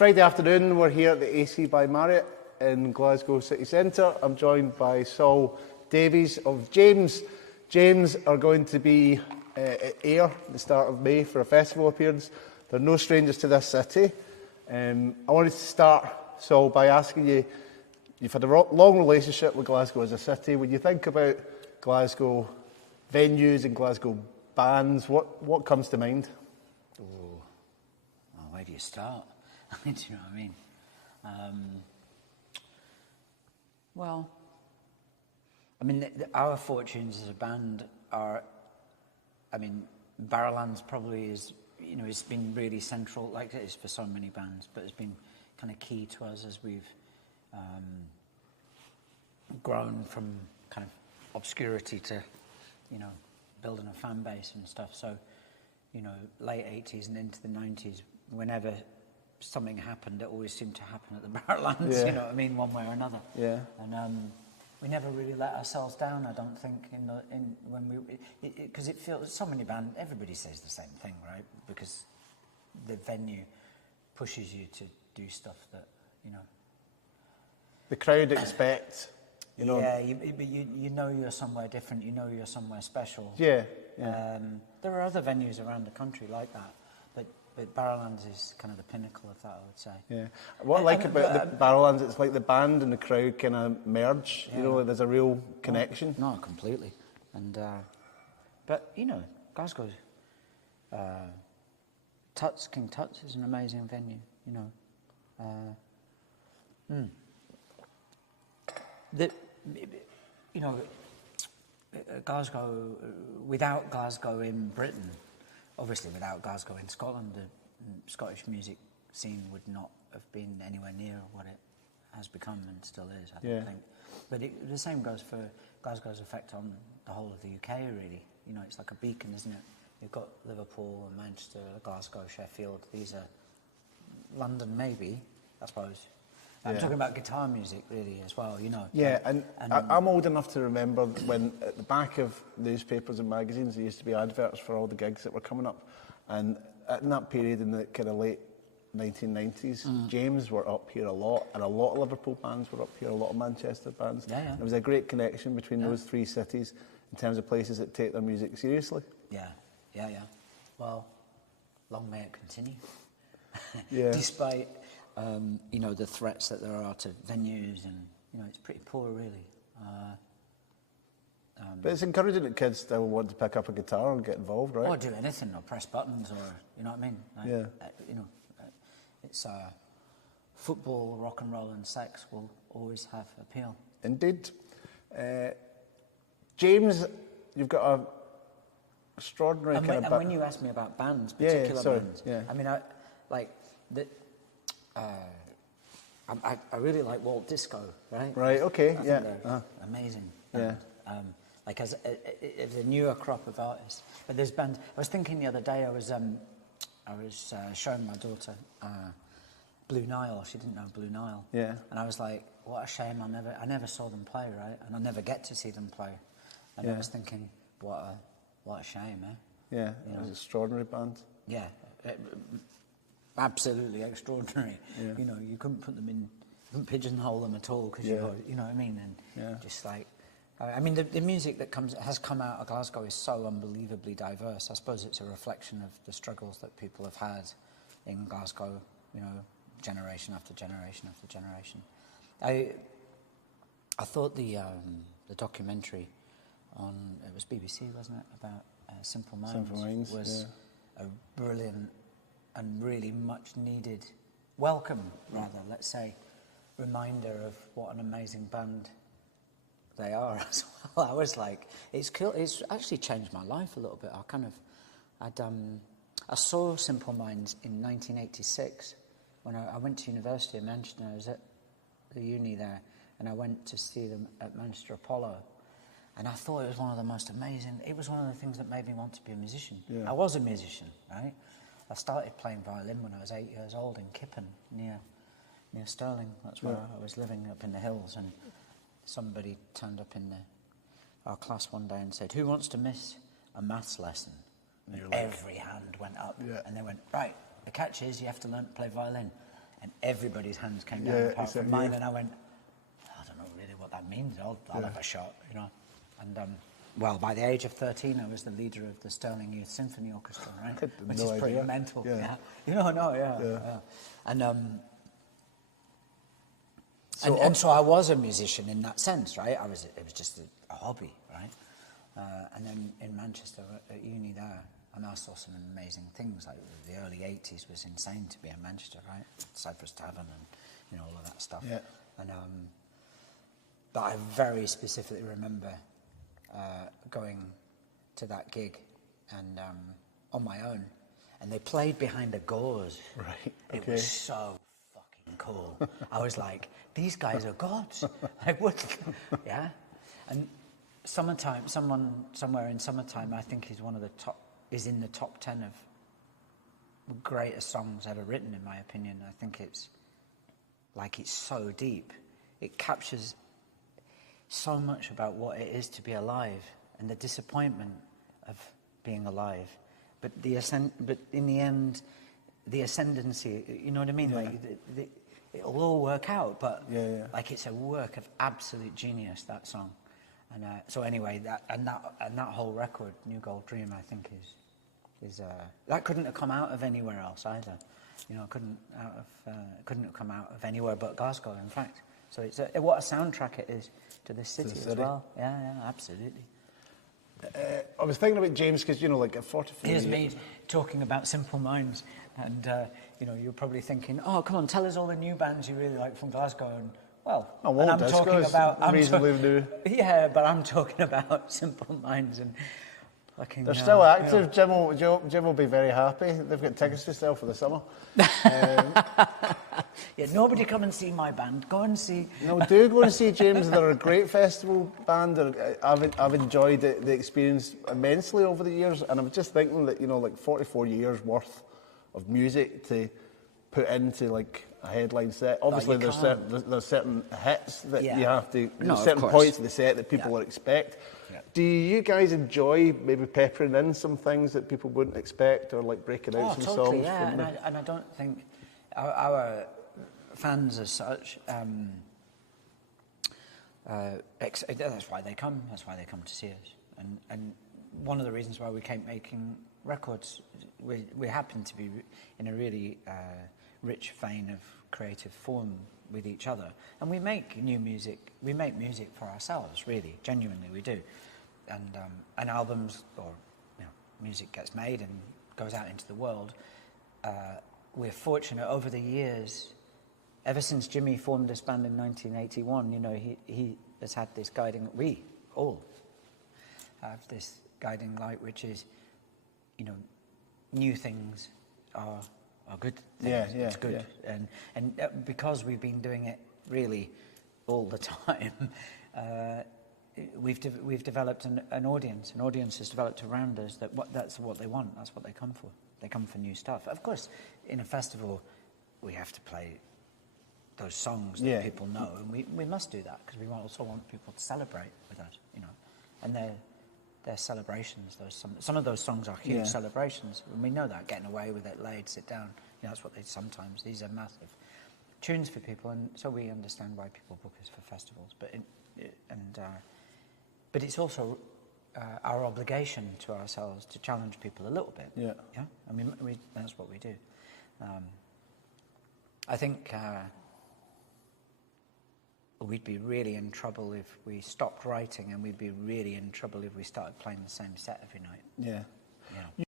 Friday afternoon, we're here at the AC by Marriott in Glasgow city centre. I'm joined by Saul Davies of James. James are going to be at Ayr at the start of May for a festival appearance. They're no strangers to this city. I wanted to start, Saul, by asking you, you've had a long relationship with Glasgow as a city. When you think about Glasgow venues and Glasgow bands, what comes to mind? Oh, well, where do you start? Do you know what I mean? Well, I mean, our fortunes as a band are, I mean, Barrowlands probably is, you know, it's been really central, like it is for so many bands, but it's been kind of key to us as we've grown from kind of obscurity to, you know, building a fan base and stuff. So, you know, late 80s and into the 90s, whenever something happened, it always seemed to happen at the Barrowlands, you know what I mean, one way or another. Yeah. And we never really let ourselves down, I don't think, because it feels, so many bands, everybody says the same thing, right? Because the venue pushes you to do stuff that, you know. The crowd expect, you know. Yeah, but you know you're somewhere different, you know you're somewhere special. Yeah. There are other venues around the country like that, but Barrowlands is kind of the pinnacle of that, I would say. Yeah. What I like about the Barrowlands, it's like the band and the crowd kind of merge. Yeah. You know, there's a real connection. No, completely. And but you know, Glasgow's King Tut's is an amazing venue. You know, Glasgow, without Glasgow in Britain. Obviously, without Glasgow in Scotland, the Scottish music scene would not have been anywhere near what it has become and still is, I don't think. But the same goes for Glasgow's effect on the whole of the UK, really. You know, it's like a beacon, isn't it? You've got Liverpool, Manchester, Glasgow, Sheffield. These are London, maybe, I suppose. I'm talking about guitar music, really, as well, you know. Yeah, and I'm old enough to remember when at the back of newspapers and magazines there used to be adverts for all the gigs that were coming up. And in that period, in the kind of late 1990s, James were up here a lot, and a lot of Liverpool bands were up here, a lot of Manchester bands. There was a great connection between those three cities in terms of places that take their music seriously. Yeah. Well, long may it continue. Despite... you know, the threats that there are to venues, and, you know, it's pretty poor, really. But it's encouraging that kids still want to pick up a guitar and get involved, right? Or do anything, or press buttons, or, you know what I mean? Like, you know, it's football, rock and roll, and sex will always have appeal. Indeed. James, you've got a extraordinary and when you ask me about bands, particular bands, I mean, I really like Walt Disco, right? Right, okay, I think they're amazing. Like as a newer crop of artists. But there's bands. I was thinking the other day, I was showing my daughter Blue Nile. She didn't know Blue Nile. Yeah. And I was like, what a shame! I never saw them play, right? And I never get to see them play. And I was thinking, what a shame, eh? Yeah, it was an extraordinary band. Yeah. Absolutely extraordinary. You know, you couldn't pigeonhole them at all, because you know what I mean. And just like, I mean, the music that has come out of Glasgow is so unbelievably diverse. I suppose it's a reflection of the struggles that people have had in Glasgow. You know, generation after generation after generation. I thought the documentary on, it was BBC, wasn't it, about Simple Minds was a brilliant and really much needed, welcome rather, let's say, reminder of what an amazing band they are as well. I was like, it's actually changed my life a little bit. I saw Simple Minds in 1986 when I went to university in Manchester. I was at the uni there, and I went to see them at Manchester Apollo. And I thought it was one of the most amazing, it was one of the things that made me want to be a musician. I was a musician, right? I started playing violin when I was 8 years old in Kippen, near Stirling. That's where I was living, up in the hills. And somebody turned up in our class one day and said, "Who wants to miss a maths lesson?" And every hand went up. And they went, "Right, the catch is you have to learn to play violin." and everybody's hands came down apart from mine, and I went, I don't know really what that means. I'll have a shot, you know. And well, by the age of 13, I was the leader of the Stirling Youth Symphony Orchestra, right? Which is pretty mental. Yeah. You know, And so I was a musician in that sense, right? It was just a hobby, right? And then in Manchester at uni there, and I saw some amazing things. Like the early '80s was insane to be in Manchester, right? Cypress Tavern and all of that stuff. Yeah. And but I very specifically remember going to that gig and on my own, and they played behind a gauze. Right. It was so fucking cool. I was like, these guys are gods. Like what? Yeah. And Summertime, somewhere in Summertime, I think is in the top 10 of greatest songs ever written, in my opinion. I think it's so deep. It captures so much about what it is to be alive and the disappointment of being alive. But in the end, the ascendancy, you know what I mean? Yeah. Like it'll all work out, but like it's a work of absolute genius, that song. And so anyway, that whole record, New Gold Dream, I think is that couldn't have come out of anywhere else either. You know, couldn't have come out of anywhere but Glasgow, in fact. So it's what a soundtrack it is to this city as well. Yeah, absolutely. I was thinking about James because like at 44 Here's me talking about Simple Minds, and you're probably thinking, oh, come on, tell us all the new bands you really like from Glasgow. And I'm talking about reasonably new. Yeah, but I'm talking about Simple Minds and fucking. They're still active. Jim will be very happy. They've got tickets to sell for the summer. Yeah, nobody come and see my band. Go and see. No, do go and see James. They're a great festival band. I've enjoyed the experience immensely over the years, and I'm just thinking that like 44 years worth of music to put into like a headline set. Obviously, there's certain hits that you have to. Certain points of the set that people would expect. Yeah. Do you guys enjoy maybe peppering in some things that people wouldn't expect, or like breaking out some songs? Yeah, and I don't think our fans as such. That's why they come. That's why they come to see us. And one of the reasons why we keep making records, we happen to be in a really rich vein of creative form with each other, and we make new music. We make music for ourselves, really, genuinely, we do. And albums or music gets made and goes out into the world. We're fortunate over the years, ever since Jimmy formed this band in 1981. He has had this guiding. We all have this guiding light, which is, new things are good things. It's good, and because we've been doing it really all the time, we've developed an audience. An audience has developed around us. That's what they want. That's what they come for. They come for new stuff. Of course, in a festival, we have to play those songs that people know, and we must do that because we also want people to celebrate with us. And they're celebrations. Some of those songs are huge celebrations, and we know that. Getting Away With It, Laid, Sit Down. That's what they sometimes. These are massive tunes for people, and so we understand why people book us for festivals. But it's also our obligation to ourselves to challenge people a little bit. Yeah. I mean, that's what we do. I think we'd be really in trouble if we stopped writing, and we'd be really in trouble if we started playing the same set every night. Yeah.